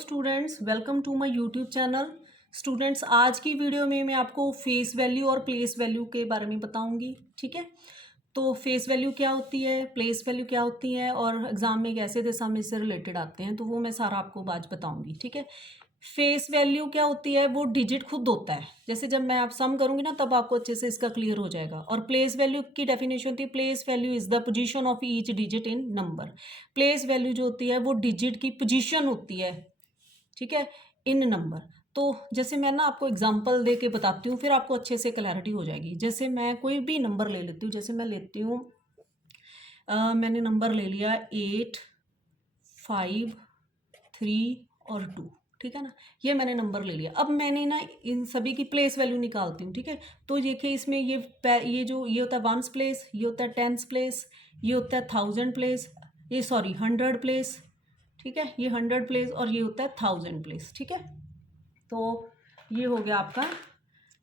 Students, welcome to my YouTube channel. Students, आज की video में मैं आपको फेस वैल्यू और प्लेस वैल्यू के बारे में बताऊंगी। ठीक है, तो फेस वैल्यू क्या होती है, प्लेस वैल्यू क्या होती है और एग्जाम में कैसे दिशा में से रिलेटेड आते हैं, तो वो मैं सारा आपको आज बताऊंगी। ठीक है, फेस वैल्यू क्या होती है, वो डिजिट खुद होता है। जैसे जब मैं आप सम करूंगी ना, तब आपको अच्छे से इसका क्लियर हो जाएगा। और प्लेस वैल्यू की डेफिनेशन होती है, place value is the position of each digit in number. Place value जो होती है वो डिजिट की पोजीशन होती है, ठीक है, इन नंबर। तो जैसे मैं ना आपको एग्जांपल दे के बताती हूँ, फिर आपको अच्छे से क्लैरिटी हो जाएगी। जैसे मैं कोई भी नंबर ले लेती हूँ, जैसे मैं लेती हूँ मैंने नंबर ले लिया 8, 5, 3 और 2। ठीक है ना, ये मैंने नंबर ले लिया। अब मैंने ना इन सभी की प्लेस वैल्यू निकालती हूँ। ठीक है, तो देखिए इसमें ये जो ये होता है वंस प्लेस, ये होता है टेंस प्लेस, ये होता है 1000 प्लेस, ये सॉरी 100 प्लेस। ठीक है, ये 100 प्लेस और ये होता है 1000 प्लेस। ठीक है, तो ये हो गया आपका।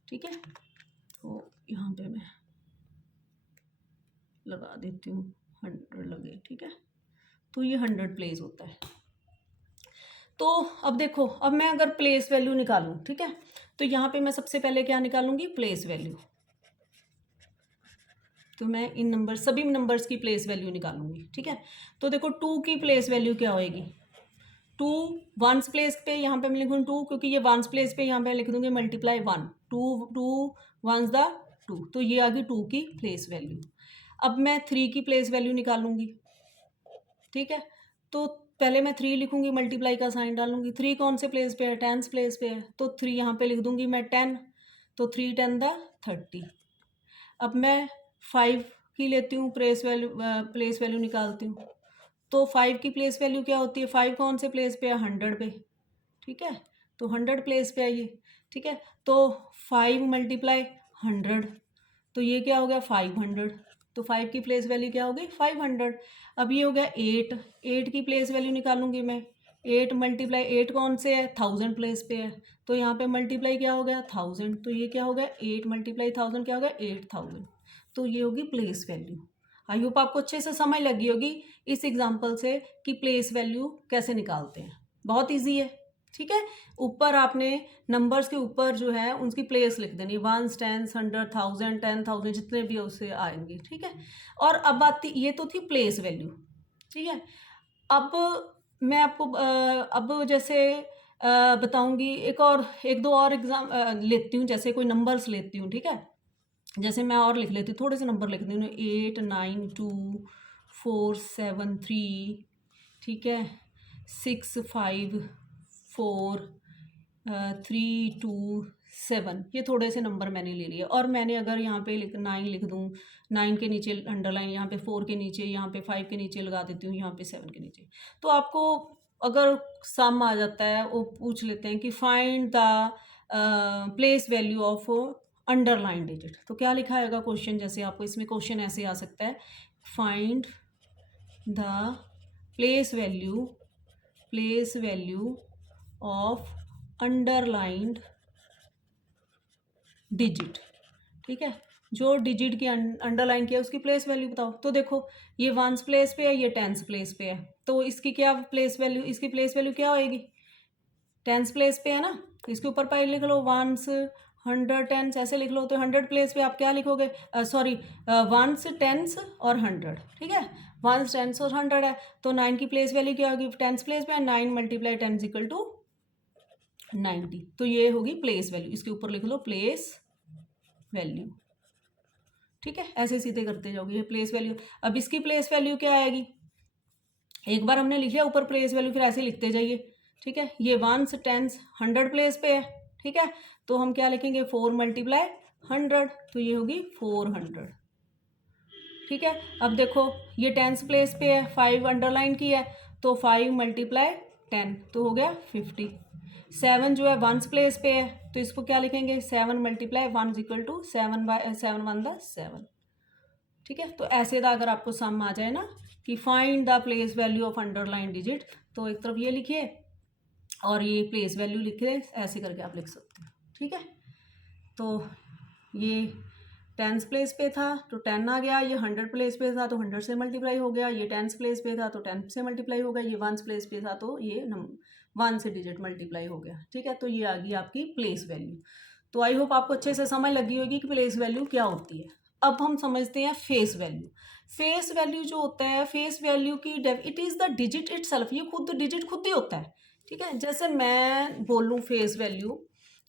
ठीक है, तो यहाँ पे मैं लगा देती हूँ 100 लगे। ठीक है, तो ये 100 प्लेस होता है। तो अब देखो, अब मैं अगर प्लेस वैल्यू निकालूं, ठीक है, तो यहाँ पे मैं सबसे पहले क्या निकालूंगी, प्लेस वैल्यू। तो मैं इन नंबर सभी नंबर्स की प्लेस वैल्यू निकालूंगी। ठीक है, तो देखो 2 की प्लेस वैल्यू क्या होएगी, 2 वंस प्लेस पे यहाँ पे मैं लिखूँ 2, क्योंकि ये वंस प्लेस पे यहाँ पे लिख दूंगी मल्टीप्लाई 1, 2 वंस द 2, तो ये आ गई 2 की प्लेस वैल्यू। अब मैं 3 की प्लेस वैल्यू निकालूंगी। ठीक है, तो पहले मैं 3 लिखूंगी, मल्टीप्लाई का साइन डालूंगी। 3 कौन से प्लेस पे है, टेंस प्लेस पे है, तो 3 यहाँ पे लिख दूंगी मैं 10, तो 3 10 द 30। अब मैं 5 की लेती हूँ प्लेस वैल्यू निकालती हूँ। तो 5 की प्लेस वैल्यू क्या होती है, 5 कौन से प्लेस पे है, 100 पे। ठीक है, तो 100 प्लेस पे है ये। ठीक है, तो 5 मल्टीप्लाई 100, तो ये क्या हो गया 500। तो 5 की प्लेस वैल्यू क्या हो गई 500। अब ये हो गया 8 की प्लेस वैल्यू निकालूंगी मैं। 8 मल्टीप्लाई 8 कौन से है, 1000 प्लेस पे है, तो यहाँ पे मल्टीप्लाई क्या हो गया 1000, तो ये क्या हो गया 8 मल्टीप्लाई 1000 क्या हो गया 8000। तो ये होगी प्लेस वैल्यू। आई होप आपको अच्छे से समझ लगी होगी इस एग्जाम्पल से कि प्लेस वैल्यू कैसे निकालते हैं। बहुत ईजी है। ठीक है, ऊपर आपने नंबर्स के ऊपर जो है उनकी प्लेस लिख देनी, वंस, टेंस, 100, 1000, 10,000 जितने भी उससे आएंगे। ठीक है, और अब आती, ये तो थी प्लेस वैल्यू। ठीक है, अब मैं आपको अब जैसे बताऊंगी एक दो और एग्जाम लेती हूँ, जैसे कोई नंबर्स लेती हूँ। ठीक है, जैसे मैं और लिख लेती हूँ, थोड़े से नंबर लिख देती हूँ, 8 9 2 4 7 3। ठीक है, 6 5 4 3 2 7, ये थोड़े से नंबर मैंने ले लिए। और मैंने अगर यहाँ पे 9 लिख दूँ, 9 के नीचे अंडरलाइन, यहाँ पे 4 के नीचे, यहाँ पे 5 के नीचे लगा देती हूँ, यहाँ पे 7 के नीचे। तो आपको अगर सम आ जाता है, वो पूछ लेते हैं कि find the place value of underline digit, तो क्या लिखा आएगा क्वेश्चन, जैसे आपको इसमें क्वेश्चन ऐसे आ सकता है, find the place value of underlined digit. ठीक है, जो डिजिट की अंडरलाइन किया उसकी प्लेस वैल्यू बताओ। तो देखो, ये वंस प्लेस पे है, ये टेंस प्लेस पे है, तो इसकी क्या प्लेस वैल्यू, इसकी प्लेस वैल्यू क्या होएगी, टेंस प्लेस पे है ना, तो इसके ऊपर पहले लिख लो वंस, 100 टेंस, ऐसे लिख लो। तो 100 प्लेस पे आप क्या लिखोगे, सॉरी वंस, टेंस और 100। ठीक है, वंस, टेंस और 100 है, तो 9 की प्लेस वैल्यू क्या होगी, टेंस प्लेस पे है, 9 मल्टीप्लाई 10 इक्वल टू 90। तो ये होगी प्लेस वैल्यू, इसके ऊपर लिख लो प्लेस वैल्यू। ठीक है, ऐसे सीधे करते जाओगे, ये प्लेस वैल्यू। अब इसकी प्लेस वैल्यू क्या आएगी, एक बार हमने लिखा ऊपर प्लेस वैल्यू, फिर ऐसे लिखते जाइए। ठीक है, ये वंस, टेंस, 100 प्लेस पे है। ठीक है, तो हम क्या लिखेंगे, 4 मल्टीप्लाई 100, तो ये होगी 400। ठीक है, अब देखो ये टेंस प्लेस पे है, 5 अंडरलाइन की है, तो 5 मल्टीप्लाई 10, तो हो गया 50। 7 जो है वंस प्लेस पे है, तो इसको क्या लिखेंगे, 7 मल्टीप्लाई 1 इक्वल टू 7 1 द 7। ठीक है, तो ऐसे का अगर आपको सम आ जाए ना कि find the place value of underline digit, तो एक तरफ ये लिखिए और ये प्लेस वैल्यू लिखिए, ऐसे करके आप लिख सकते हो। ठीक है, तो ये टेंस प्लेस पे था तो 10 आ गया, ये 100 प्लेस पे था तो 100 से मल्टीप्लाई हो गया, ये टेंस प्लेस पे था तो 10 से मल्टीप्लाई हो गया, ये वंस प्लेस पे था तो ये 1 से डिजिट मल्टीप्लाई हो गया, ठीक है। तो ये आ गई आपकी प्लेस वैल्यू। तो आई होप आपको अच्छे से समझ लगी होगी कि प्लेस वैल्यू क्या होती है। अब हम समझते हैं फेस वैल्यू। फेस वैल्यू जो होता है, फेस वैल्यू की it is the digit itself, ये खुद डिजिट खुद ही होता है, ठीक है। जैसे मैं बोलूँ फेस वैल्यू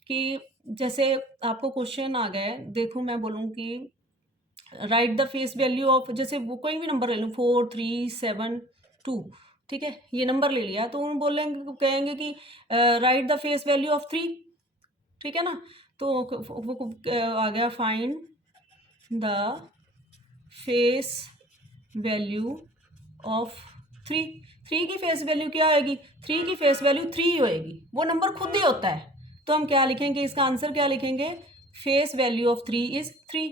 कि जैसे आपको क्वेश्चन आ गया है, देखो मैं बोलूँ कि right the face value of, जैसे वो कोई भी नंबर ले लूँ 4 3 7 2, ठीक है, ये नंबर ले लिया तो उन बोलेंगे, कहेंगे कि right the face value of 3, ठीक है ना। तो वो आ गया find the face value of 3। 3 की फेस वैल्यू क्या आएगी, 3 की फेस वैल्यू 3 होएगी, वो नंबर खुद ही होता है। तो हम क्या लिखेंगे, इसका आंसर क्या लिखेंगे, face value of 3 is 3,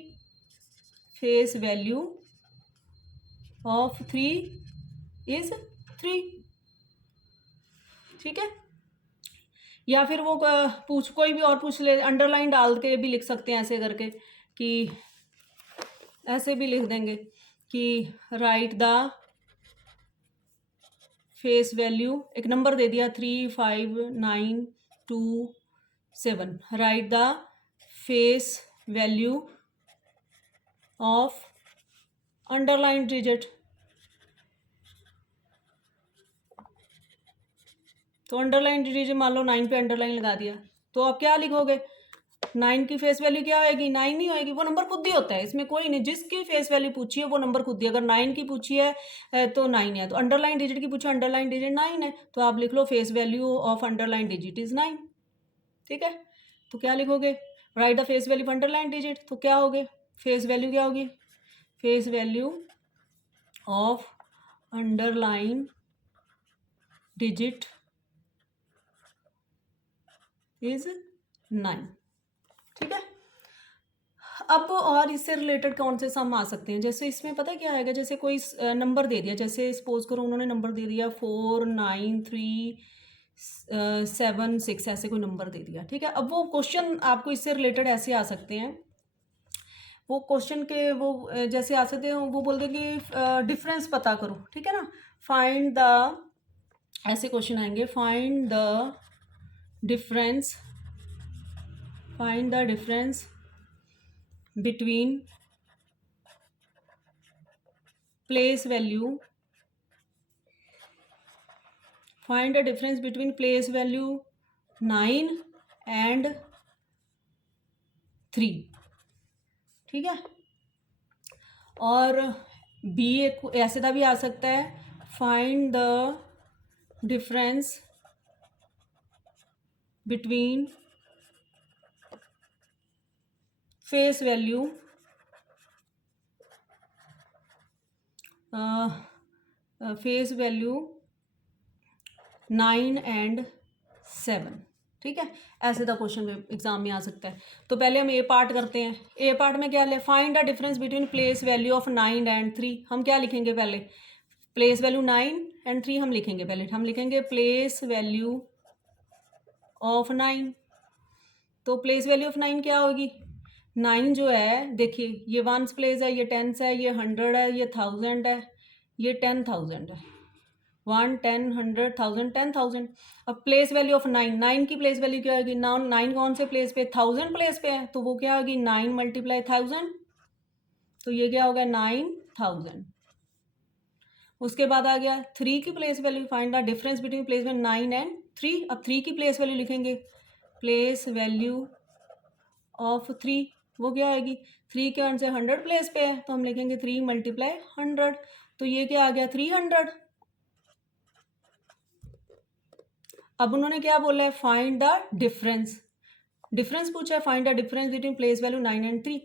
face value of 3 is 3, ठीक है। या फिर वो पूछ कोई भी और पूछ ले, अंडरलाइन डाल के भी लिख सकते हैं ऐसे करके, कि ऐसे भी लिख देंगे कि राइट द फेस वैल्यू, एक नंबर दे दिया 3 5 9 2 7, right the face value of underline digit. तो अंडरलाइन डिजिट मान लो 9 पे अंडरलाइन लगा दिया, तो आप क्या लिखोगे, 9 की फेस वैल्यू क्या आएगी, 9 ही होएगी, वो नंबर खुद ही होता है, इसमें कोई नहीं, जिसकी फेस वैल्यू पूछी है वो नंबर खुद ही, अगर 9 की पूछी है तो 9 है, तो अंडरलाइन डिजिट की पूछी, अंडरलाइन डिजिट 9 है, तो आप लिख लो face value of underline digit is 9, ठीक है। तो क्या लिखोगे, write the face value of underline digit, तो क्या होगे, फेस वैल्यू क्या होगी, face value of underline digit is 9, ठीक है। अब और इससे रिलेटेड कौन से सम आ सकते हैं, जैसे इसमें पता है क्या आएगा, जैसे कोई नंबर दे दिया, जैसे सपोज करो उन्होंने नंबर दे दिया 4 9 3 7 6, ऐसे कोई नंबर दे दिया, ठीक है। अब वो क्वेश्चन आपको इससे रिलेटेड ऐसे आ सकते हैं, वो क्वेश्चन के वो जैसे आ सकते हैं, वो बोलते हैं कि डिफरेंस पता करो, ठीक है ना, फाइंड द, ऐसे क्वेश्चन आएंगे, find the difference, find the difference between place value, find the difference between place value 9 and 3, ठीक है। और बी एक ऐसे का भी आ सकता है, find the difference between face value face value 9 and 7, ठीक है। ऐसे का क्वेश्चन एग्जाम में आ सकता है। तो पहले हम ए पार्ट करते हैं। ए पार्ट में क्या है, find the difference between place value of 9 and 3। हम क्या लिखेंगे, पहले प्लेस वैल्यू 9 and 3 हम लिखेंगे, पहले हम लिखेंगे प्लेस वैल्यू ऑफ 9। तो प्लेस वैल्यू ऑफ 9 क्या होगी, 9 जो है, देखिए ये 1s प्लेस है, ये 10s है, ये 100 है, ये 1000 है, ये 10,000 है, 1 10 100 1000 10,000। अब प्लेस वैल्यू ऑफ 9, 9 की प्लेस वैल्यू क्या होगी, 9 कौन से प्लेस पे, 1000 प्लेस पे है, तो वो क्या होगी 9 मल्टीप्लाई 1000, तो ये क्या हो गया 9000। उसके बाद आ गया 3 की place value, find the difference between place में 9 and 3। अब 3 की प्लेस वैल्यू लिखेंगे, प्लेस वैल्यू ऑफ 3 वो क्या आएगी, 3 के अंदर से 100 प्लेस पे है, तो हम लिखेंगे 3 मल्टीप्लाई 100, तो ये क्या आ गया 300। अब उन्होंने क्या बोला है, फाइंड द डिफरेंस, डिफरेंस पूछा है, find the difference between place value 9 and 3।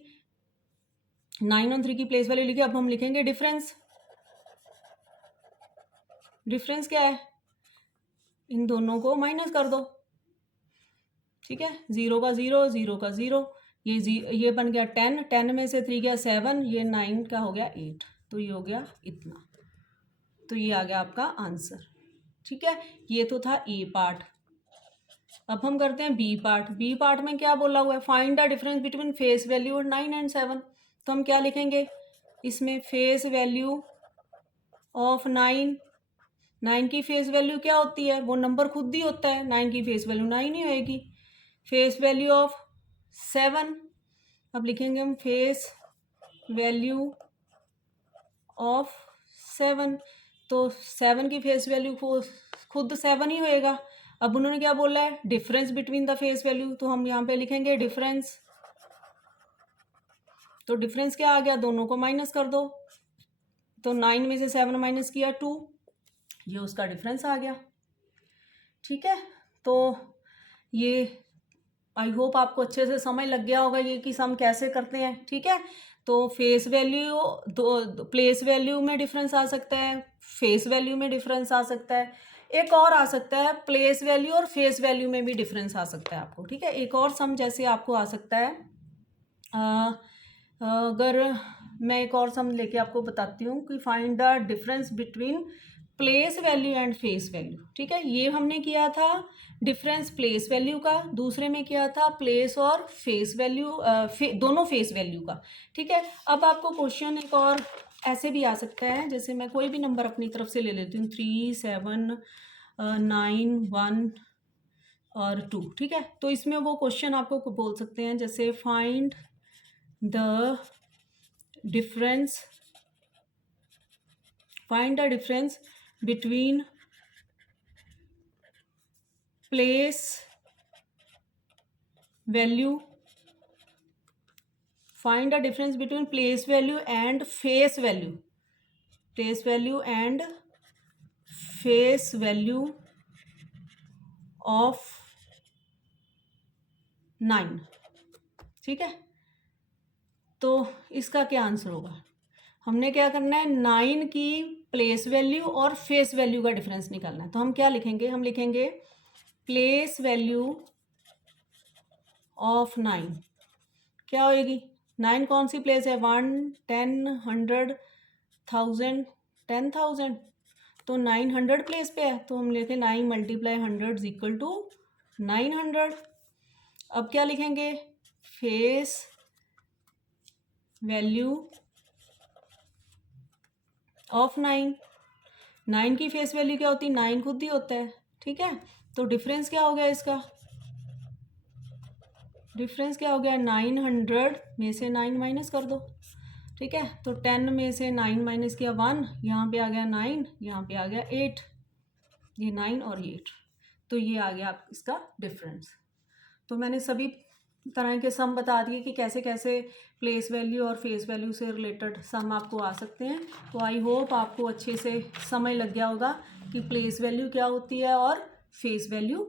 9 और 3 की प्लेस वैल्यू लिखी, अब हम लिखेंगे डिफरेंस। डिफरेंस क्या है, इन दोनों को माइनस कर दो, ठीक है, 0 का 0 0 का 0, ये बन गया 10, 10 में से 3 गया 7, ये 9 का हो गया 8, तो ये हो गया इतना। तो ये आ गया आपका आंसर, ठीक है। ये तो था ए पार्ट। अब हम करते हैं बी पार्ट। बी पार्ट में क्या बोला हुआ है, find the difference between face value और 9 and 7। तो हम क्या लिखेंगे इसमें, फेस वैल्यू ऑफ 9 9 की फेस वैल्यू क्या होती है, वो नंबर खुद ही होता है, 9 की फेस वैल्यू 9 ही होएगी। फेस वैल्यू ऑफ 7, अब लिखेंगे हम फेस वैल्यू ऑफ 7, तो 7 की फेस वैल्यू खुद 7 ही होएगा। अब उन्होंने क्या बोला है, difference between the face value, तो हम यहाँ पे लिखेंगे डिफरेंस। तो डिफरेंस क्या आ गया, दोनों को माइनस कर दो, तो 9 में से 7 माइनस किया 2, ये उसका डिफरेंस आ गया। ठीक है, तो ये आई होप आपको अच्छे से समझ लग गया होगा ये कि सम कैसे करते हैं। ठीक है, तो फेस वैल्यू दो प्लेस वैल्यू में डिफरेंस आ सकता है, फेस वैल्यू में डिफरेंस आ सकता है, एक और आ सकता है प्लेस वैल्यू और फेस वैल्यू में भी डिफरेंस आ सकता है आपको। ठीक है, एक और सम जैसे आपको आ सकता है, अगर मैं एक और सम लेके आपको बताती हूँ कि find the difference between place value and face value. ठीक है, ये हमने किया था डिफरेंस प्लेस वैल्यू का, दूसरे में किया था प्लेस और फेस वैल्यू, दोनों फेस वैल्यू का। ठीक है, अब आपको क्वेश्चन एक और ऐसे भी आ सकता है, जैसे मैं कोई भी नंबर अपनी तरफ से ले लेती हूँ, 3, 7, 9, 1 और 2। ठीक है, तो इसमें वो क्वेश्चन आपको बोल सकते हैं जैसे find the difference between place value, find the difference between place value and face value, place value and face value of 9। ठीक है, तो इसका क्या आंसर होगा, हमने क्या करना है, 9 की प्लेस वैल्यू और फेस वैल्यू का डिफरेंस निकालना है। तो हम क्या लिखेंगे, हम लिखेंगे प्लेस वैल्यू ऑफ 9 क्या होएगी, 9 कौन सी प्लेस है, 1, 10, 100, 1000, 10,000, तो 900 प्लेस पे है, तो हम लिखे 9 × 100 इज इक्वल टू 900। अब क्या लिखेंगे, फेस वैल्यू ऑफ 9 की फेस वैल्यू क्या होती है, 9 खुद ही होता है। ठीक है, तो डिफरेंस क्या हो गया इसका, डिफरेंस क्या हो गया, 900 में से 9 माइनस कर दो। ठीक है, तो 10 में से 9 माइनस किया 1, यहाँ पे आ गया 9, यहाँ पे आ गया 8, ये 9 और ये 8, तो ये आ गया आप इसका डिफरेंस। तो मैंने सभी तरह के सम बता दिए कि कैसे कैसे प्लेस वैल्यू और फेस वैल्यू से रिलेटेड सम आपको आ सकते हैं। तो आई होप आपको अच्छे से समझ लग गया होगा कि प्लेस वैल्यू क्या होती है और फेस वैल्यू